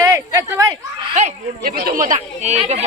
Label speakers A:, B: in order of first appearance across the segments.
A: ஏய் எத்து வை ஏய் எப்ப தூங்க தான் ஏய் எப்ப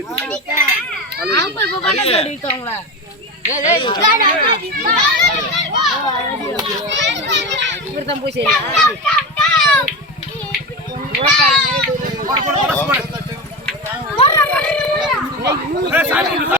A: இவன்ட அது குத்துங்கப்பா போட்டு வெட்டி வா. வா ஏடா ஃபர்ஸ்ட்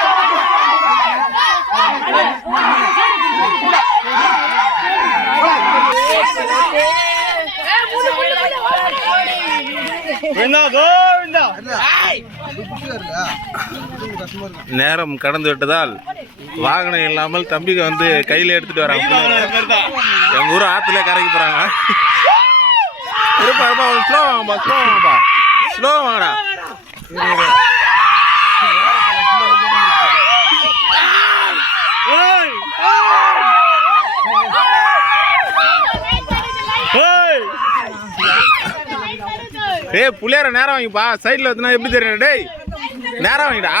B: நேரம் கடந்து விட்டதால் வாகனம் இல்லாமல் தம்பிக்கு வந்து கையில எடுத்துட்டு வராங்க எங்க ஊர் ஆத்துல கரைக்கு போறாங்க. ஸ்லோ வாங்கப்பா ஸ்லோ வாங்கப்பா. ஸ்லோ வாங்கடா. ஏய் புளியார நேரம் வாங்கிப்பா. சைடுல வச்சுனா எப்படி தெரியும் டேய். நேரம் வாங்கிடா.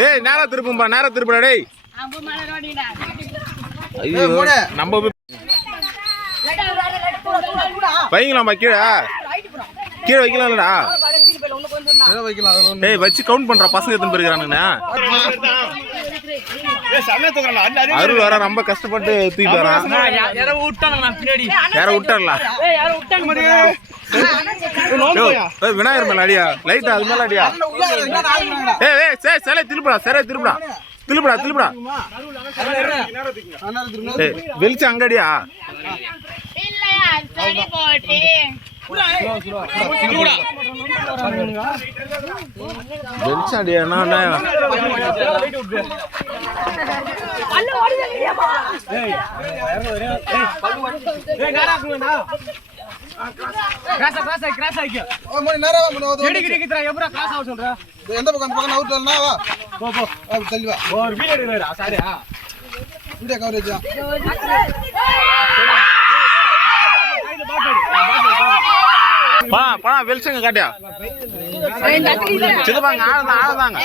B: டேய் நேரம் திருப்பும்பா நேரம் திருப்புடா டேய். ஐயோ நம்ம போய் வைங்களாம்பா கீழே. கீழே வைக்கலாம்லடா டேய் வச்சு கவுண்ட் பண்ற பசங்க எத்தனை பேர் இருக்கிறானுங்கண்ணா? அருள் வர ரொம்ப கஷ்டப்பட்டு தூக்கிட்டு வரான்
C: யாரோ விட்டானுங்க பின்னாடி
B: யார விநாயகர் மேல அடியா லைட் அது மேல அடியா ஏய் ஏய் சே சிலை திருப்புடா சிலை திருப்புடா திருப்புடா திருப்புடா வெளிச்சம் அங்கடியா வெளிச்சம் அடியா என்ன
D: எந்த பக்கம் பக்கம் அவுட் வா
C: போ போ
D: அப்படி தள்ளி வா
C: ஒரு வீடியோ எடுக்கறா சாரியா
D: வீடியோ கவரேஜ்
B: பா பா வெளிச்சங்க காட்டியா சிதப்பாங்க ஆளுதான் ஆளுதாங்க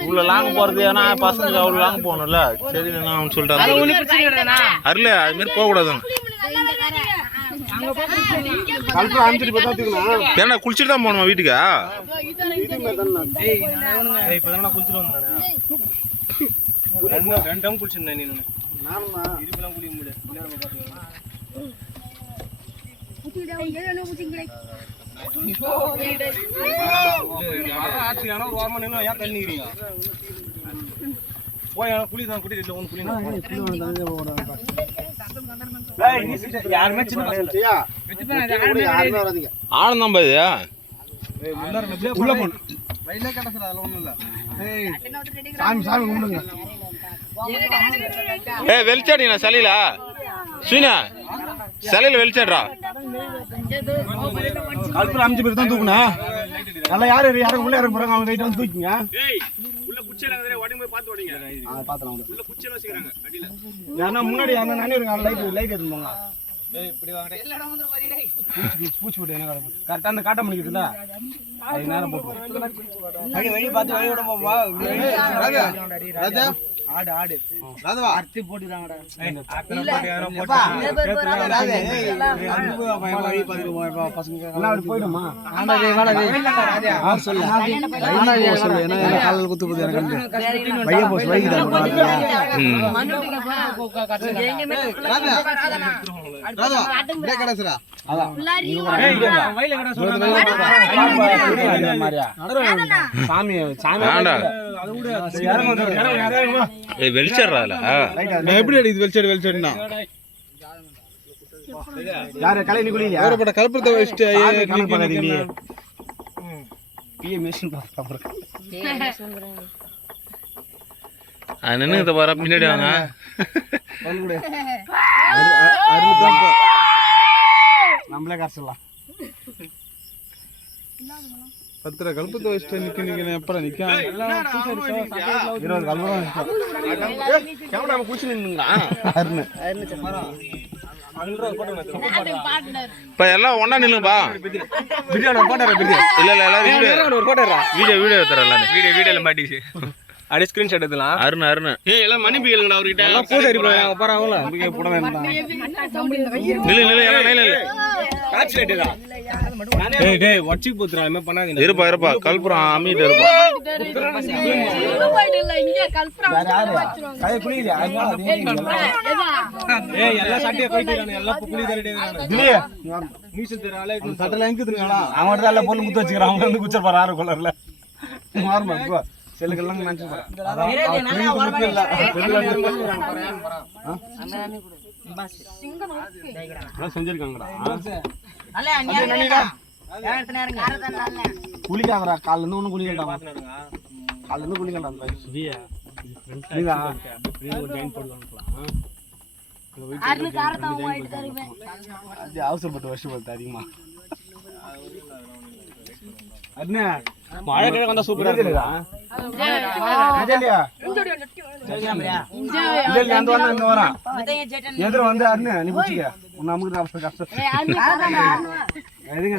B: இவ்வளவு லாங் போறது ஏன்னா பசங்க அவ்வளவு லாங் போகணும்ல சரி நான் சொல்லிட்டேன் அருள் அது மாதிரி போக கூடாதுங்க ஏன்னா குளிச்சுட்டு தான் போகணுமா வீட்டுக்கு
C: ஏய் இப்பதான் நான் குளிச்சிட்டு வந்தேன் ரெண்டு டைம் குளிச்சிருந்தேன் நீ
D: நானும்மா.
C: இதுக்கெல்லாம் குளிக்க முடியாது ஆச்சு ஆனா ஒரு வாரம் நின்று ஏன் தண்ணி நிக்கிறீங்க போய் ஆனா குளி தான் குடி இல்லை ஒன்று குளி யாருமே சின்ன பசங்க
D: சரியா யாருமே வராதீங்க
B: ஆனந்தம் பாது
C: உள்ள போகணும்
D: வயலே கிடக்குற அதில் ஒன்றும் இல்லை. சாமி சாமி கும்பிடுங்க.
B: ஏ வெளிச்சாடிண்ணா சலையில சீனா சிலையில வெளிச்சாடுறா
C: காலத்துல அஞ்சு பேர் தான் தூக்குனா. நல்லா யாரு யாரும் உள்ள இறங்க போறாங்க அவங்க ரைட் வந்து தூக்கிங்க.
E: உள்ள குச்சி எல்லாம் ஓடி போய் பார்த்து ஓடிங்க.
C: ஆ பாத்தலாம்
E: உள்ள குச்சி எல்லாம் வச்சுக்கிறாங்க அடியில.
C: யாரா முன்னாடி யாரா நானே இருங்க லைட் லைட் எடுத்துங்க பூச்சி போட்டு என்ன அந்த காட்ட முடிக்குதுல அது நேரம் போட்டு வழி வழி பார்த்து வழி விட
D: ராஜா
C: ஆடு ஆடு
D: ராதவா
C: அத்தி போட்டுறாங்கடா போயிடுமா சொல்லு சொல்லு என்ன காலில் குத்து எனக்கு வைய
D: ராதவா நான் எப்படி அடிக்குது வெளிச்சடி வெளிச்சடினா
C: யாரு கலை நீ குளியில
D: ஏகப்பட்ட கல்பத்தை வச்சுட்டு
C: கணக்கு பண்ணாதீங்க மிஷின் பாப்பா
B: நின்னுக்கிட்ட பாரு பின்னாடி வாங்க.
C: நம்மளே காசு சொல்லலாம்
D: பத்திர கல்பத்தை வச்சுட்டு நிக்க நிக்க எப்படா நிக்க
C: இருபது கல்பம் கேமரா குடிச்சு நின்னுங்களா?
B: இப்ப எல்லாம் ஒண்ணா நில்லுங்கப்பா.
C: பிரியாணி போட்டாரா பிரியாணி
B: இல்ல இல்ல வீடியோ வீடியோ வீடியோ எடுத்துறேன்
E: வீடியோ வீடியோல மாட்டிச்சு அப்படியே ஸ்கிரீன்ஷாட் எடுத்துலாம்
B: அருண் அருண்.
E: ஏய் எல்லாம் மன்னிப்பு கேளுங்கடா அவர்கிட்ட.
C: எல்லாம் பூசாரி போறாங்க போறாங்களா இங்கே போட வேண்டாம்.
B: நில்லு நில்லு எல்லாம் நில்லு நில்லு.
E: டார்ச் லைட் தான் டேய் டேய் வச்சி போத்துறா என்ன பண்ணாதீங்க.
B: இருப்பா இருப்பா. கல்புரம் அம்மிட்டு இருப்பா.
F: இங்க கல்புரம்
C: கை குளியில அதனால அது
E: ஏய் எல்லாம் சட்டையை கட்டிறானே எல்லாம் புக்குலி தரடேங்கறானே
C: இல்லையே
E: மீசல் தெரால
C: சட்டல எங்குதுங்களா அவன் தான் எல்லாம் பொண்ணு முத்து வச்சுக்கிறான். அவங்க வந்து குச்சர் பாரு ஆறு கலர்ல மாறுமா செல்லுக்கெல்லாம் நினைச்சு செஞ்சிருக்காங்கடா? குளிக்காதடா காலைல இருந்து ஒன்றும் குளிக்கண்டா காலைல இருந்து
F: தருவேன்
C: அது அவசரப்பட்டு வருஷப்பட்டு அதிகமா அண்ணா
E: மழை கிழக்கு வந்தா சூப்பரா இருக்குடா
C: இல்லையா இல்ல அந்த வரணும் இந்த வரான். எதிர வந்து அண்ணு நீ பிடிச்சிக்க. உன்னை அவசரம் கஷ்டம். எதுங்க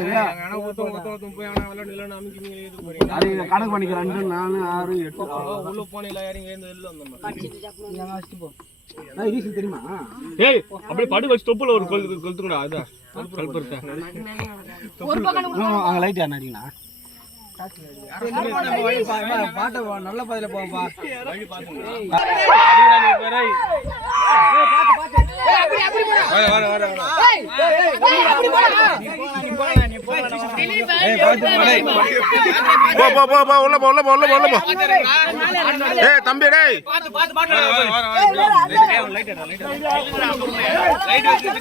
C: அது இங்க கணக்கு பண்ணிக்க ரெண்டு நாலு ஆறு எட்டு.
E: உள்ள போனீங்களா யாரும் எழுந்து வெளில வந்தோம்.
C: தெரியுமா?
E: ஏய் அப்படியே படு வச்சு தொப்புல ஒரு கொளுத்து கொளுத்துங்கடா அதான் கல்புரத்தை.
F: ஒரு பக்கம்
C: லைட் யாரும் பாட்டு
D: நல்ல பதில போப்பா
B: உள்ள போ உள்ள போ உள்ள போ உள்ள போ ஏய் தம்பி டேய் டேய், டேய்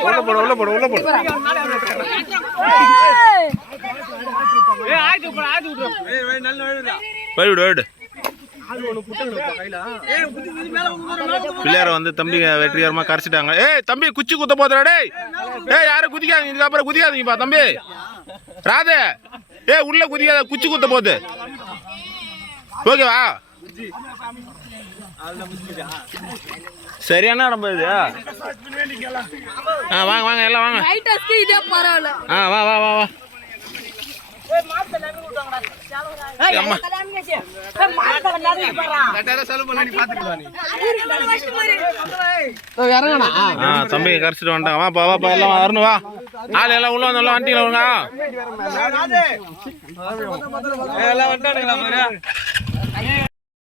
B: உள்ள போடு உள்ள போடு உள்ள போடு
E: ஏய் ஆயிட்டு போடா ஆயிட்டு விட்டுரு ஏய் வை நல்ல வேடுடா
B: போய் விடு விடு.
E: அது ஒன்னு புட்டங்க கையில. ஏய் குத்தி குத்தி மேல குத்துறா
B: பிள்ளையார வந்து தம்பிங்க வெற்றிகரமா கரைச்சிட்டாங்க. ஏய் தம்பி குச்சி குத்த போதுடா டேய். ஏய் யாரும் குதிக்காதீங்க? இதுக்கப்புறம் குதிக்காதீங்கப்பா தம்பி. ராதே. ஏய் உள்ள குதிக்காத குச்சி குத்த போகுது ஓகேவா சரியான இடம் இது. ஆ வாங்க வாங்க எல்லாம் வாங்க. ஆ வா வா வா வா. தம்பி கரைச்சிட்டு வந்துட்டாங்க வாப்பா வாப்பா எல்லாம் வரணும் வா. ஆள் எல்லாம் உள்ள வந்து
E: எல்லாம் வந்துட்டானுங்களா பாரு?